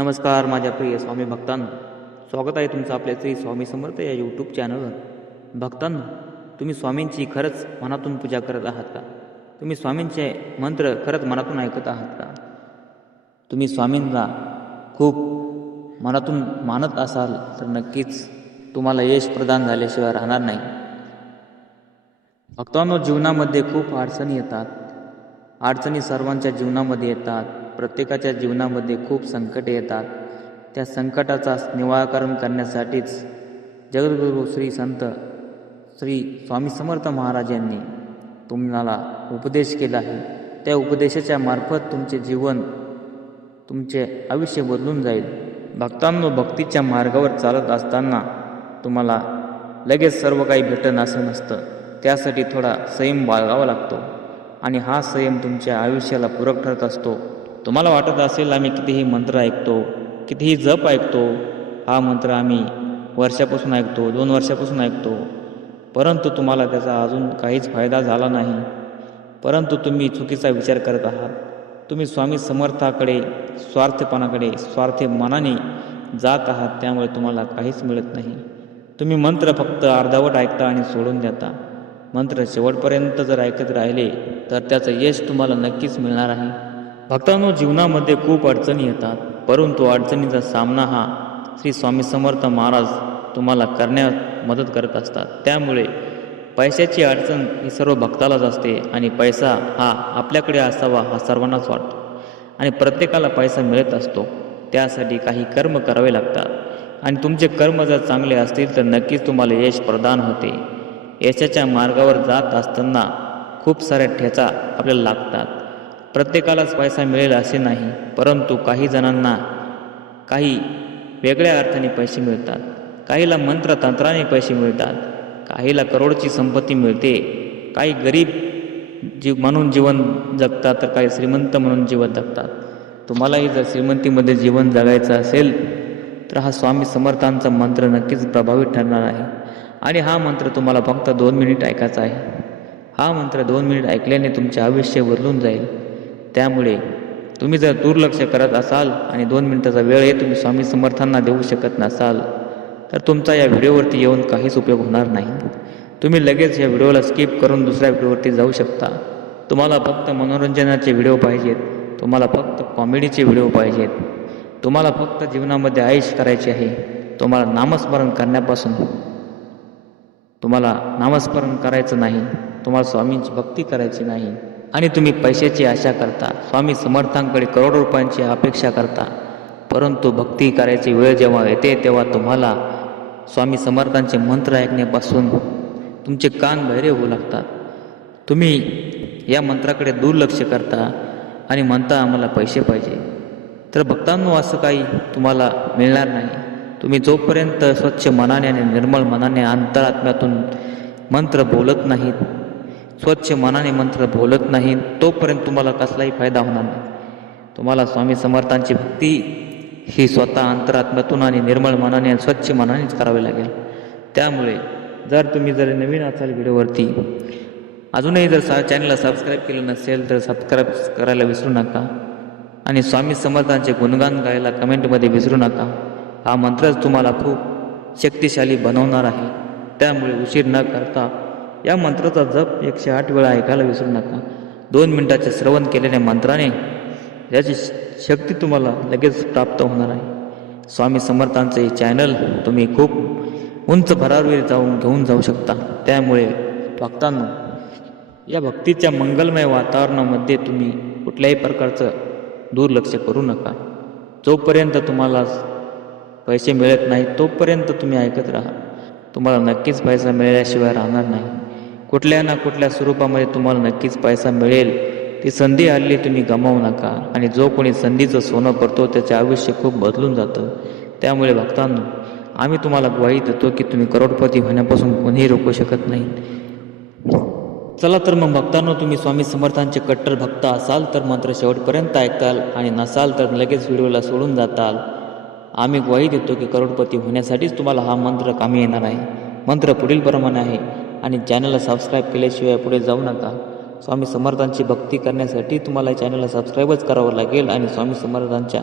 नमस्कार माझ्या प्रिय स्वामी भक्तांनो, स्वागत आहे तुमचं आपल्या श्री स्वामी समर्थ या यूट्यूब चॅनलवर. भक्तांनो, तुम्ही स्वामींची खरंच मनातून पूजा करत आहात का? तुम्ही स्वामींचे मंत्र खरंच मनातून ऐकत आहात का? तुम्ही स्वामींना खूप मनातून मानत असाल तर नक्कीच तुम्हाला यश प्रदान झाल्याशिवाय राहणार नाही. भक्तांनो, जीवनामध्ये खूप अडचणी येतात. अडचणी सर्वांच्या जीवनामध्ये येतात. प्रत्येकाच्या जीवनामध्ये खूप संकटे येतात. त्या संकटाचा निवारण करण्यासाठीच जगद्गुरू श्री संत श्री स्वामी समर्थ महाराज यांनी तुम्हाला उपदेश केला आहे. त्या उपदेशाच्या मार्फत तुमचे जीवन, तुमचे आयुष्य बदलून जाईल. भक्तांनो, भक्तीच्या मार्गावर चालत असताना तुम्हाला लगेच सर्व काही भेटन असं नसतं. त्यासाठी थोडा संयम बाळगावा लागतो आणि हा संयम तुमच्या आयुष्याला पूरक ठरत असतो. तुम्हाला वाटत असेल आम्ही कितीही मंत्र ऐकतो, कितीही जप ऐकतो, हा मंत्र आम्ही वर्षापासून ऐकतो, 2 वर्षापासून ऐकतो, परंतु तुम्हाला त्याचा अजून काहीच फायदा झाला नाही. परंतु तुम्ही चुकीचा विचार करत आहात. तुम्ही स्वामी समर्थाकडे स्वार्थपणाकडे स्वार्थी मनाने जात आहात. त्यामुळे तुम्हाला काहीच मिळत नाही. तुम्ही मंत्र फक्त अर्धावट ऐकता आणि सोडून देता. मंत्र शेवटपर्यंत जर ऐकत राहिले तर त्याचं यश तुम्हाला नक्कीच मिळणार आहे. भक्तांनो, जीवनामध्ये खूप अडचणी येतात, परंतु अडचणीचा सामना हा श्री स्वामी समर्थ महाराज तुम्हाला करण्यात मदत करत असतात. त्यामुळे पैशाची अडचण ही सर्व भक्तालाच असते आणि पैसा हा आपल्याकडे असावा हा सर्वांनाच वाटतो आणि प्रत्येकाला पैसा मिळत असतो. त्यासाठी काही कर्म करावे लागतात आणि तुमचे कर्म जर चांगले असतील तर नक्कीच तुम्हाला यश प्रदान होते. यशाच्या मार्गावर जात असताना खूप साऱ्या ठेचा आपल्याला लागतात. प्रत्येकालाच पैसा मिळेल असे नाही, परंतु काही जणांना काही वेगळ्या अर्थाने पैसे मिळतात. काहीला मंत्रतंत्राने पैसे मिळतात, काहीला करोडची संपत्ती मिळते, काही गरीब म्हणून जीवन जगतात तर काही श्रीमंत म्हणून जीवन जगतात. तुम्हालाही जर श्रीमंतीमध्ये जीवन जगायचं असेल तर हा स्वामी समर्थांचा मंत्र नक्कीच प्रभावी ठरणार आहे. आणि हा मंत्र तुम्हाला फक्त 2 मिनिट ऐकायचा आहे. हा मंत्र 2 मिनिट ऐकल्याने तुमचे आयुष्य बदलून जाईल. त्यामुळे तुम्ही जर दुर्लक्ष करत असाल आणि 2 मिनिटाचा वेळही तुम्ही स्वामी समर्थांना देऊ शकत नसाल तर तुमचा या व्हिडिओवरती येऊन काहीच उपयोग होणार नाही. तुम्ही लगेच या व्हिडिओला स्किप करून दुसऱ्या व्हिडिओवरती जाऊ शकता. तुम्हाला फक्त मनोरंजनाचे व्हिडिओ पाहिजेत, तुम्हाला फक्त कॉमेडीचे व्हिडिओ पाहिजेत, तुम्हाला फक्त जीवनामध्ये ऐश करायची आहे. तुम्हाला नामस्मरण करण्यापासून तुम्हाला नामस्मरण करायचं नाही, तुम्हाला स्वामींची भक्ती करायची नाही आणि तुम्ही पैशाची आशा करता, स्वामी समर्थांकडे करोडो रुपयांची अपेक्षा करता. परंतु भक्ती करायची वेळ जेव्हा येते तेव्हा तुम्हाला स्वामी समर्थांचे मंत्र ऐकण्यापासून तुमचे कान बहिरे होऊ लागतात. तुम्ही या मंत्राकडे दुर्लक्ष करता आणि म्हणता आम्हाला पैसे पाहिजे. तर भक्तांनो, असं काही तुम्हाला मिळणार नाही. तुम्ही जोपर्यंत स्वच्छ मनाने आणि निर्मळ मनाने अंतरात्म्यातून मंत्र बोलत नाहीत, स्वच्छ मनाने मंत्र बोलत नाहीत, तोपर्यंत तुम्हाला कसलाही फायदा होणार नाही. तुम्हाला स्वामी समर्थांची भक्ती ही स्वतः अंतरात्म्यातून आणि निर्मळ मनाने आणि स्वच्छ मनानेच करावी लागेल. त्यामुळे जर नवीन असाल व्हिडिओवरती, अजूनही जर चॅनलला सबस्क्राईब केलं नसेल तर सबस्क्राईब करायला विसरू नका आणि स्वामी समर्थांचे गुणगान गायला कमेंटमध्ये विसरू नका. हा मंत्रच तुम्हाला खूप शक्तिशाली बनवणार आहे. त्यामुळे उशीर न करता या मंत्राचा जप 108 वेळा ऐकायला विसरू नका. 2 मिनिटाचे श्रवण केलेल्या मंत्राने याची शक्ती तुम्हाला लगेच प्राप्त होणार आहे. स्वामी समर्थांचे चॅनल तुम्ही खूप उंच भरावर घेऊन जाऊ शकता. त्यामुळे भक्तांनो, या भक्तीच्या मंगलमय वातावरणामध्ये तुम्ही कुठल्याही प्रकारचं दुर्लक्ष करू नका. जोपर्यंत तुम्हाला पैसे मिळत नाही तोपर्यंत तुम्ही ऐकत राहा. तुम्हाला नक्कीच पैसा मिळाल्याशिवाय राहणार नाही. कुठल्या ना कुठल्या स्वरूपामध्ये तुम्हाला नक्कीच पैसा मिळेल. ती संधी आली तुम्ही गमावू नका. आणि जो कोणी संधीचं सोनं करतो त्याचे आयुष्य खूप बदलून जातं. त्यामुळे भक्तांनो, आम्ही तुम्हाला ग्वाही देतो की तुम्ही करोडपती होण्यापासून कोणीही रोखू शकत नाही. चला तर मग भक्तांनो, तुम्ही स्वामी समर्थांचे कट्टर भक्त असाल तर मंत्र शेवटपर्यंत ऐकाल आणि नसाल तर लगेच व्हिडिओला सोडून जाताल. आम्ही ग्वाही देतो की करोडपती होण्यासाठीच तुम्हाला हा मंत्र कामी येणार आहे. मंत्र पुढील प्रमाणे आहे आणि चॅनलला सबस्क्राईब केल्याशिवाय पुढे जाऊ नका. स्वामी समर्थांची भक्ती करण्यासाठी तुम्हाला चॅनलला सबस्क्राईबच करावं लागेल आणि स्वामी समर्थांच्या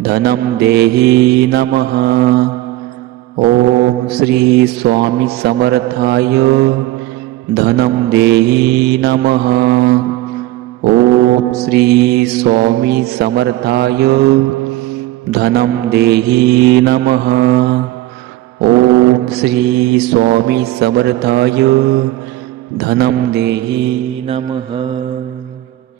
धनं देहि नमः। ॐ श्री स्वामी समर्थाय धनं देहि नमः। ॐ श्री स्वामी समर्थाय धनं देहि नमः। ॐ श्री स्वामी समर्थाय धनं देहि नमः।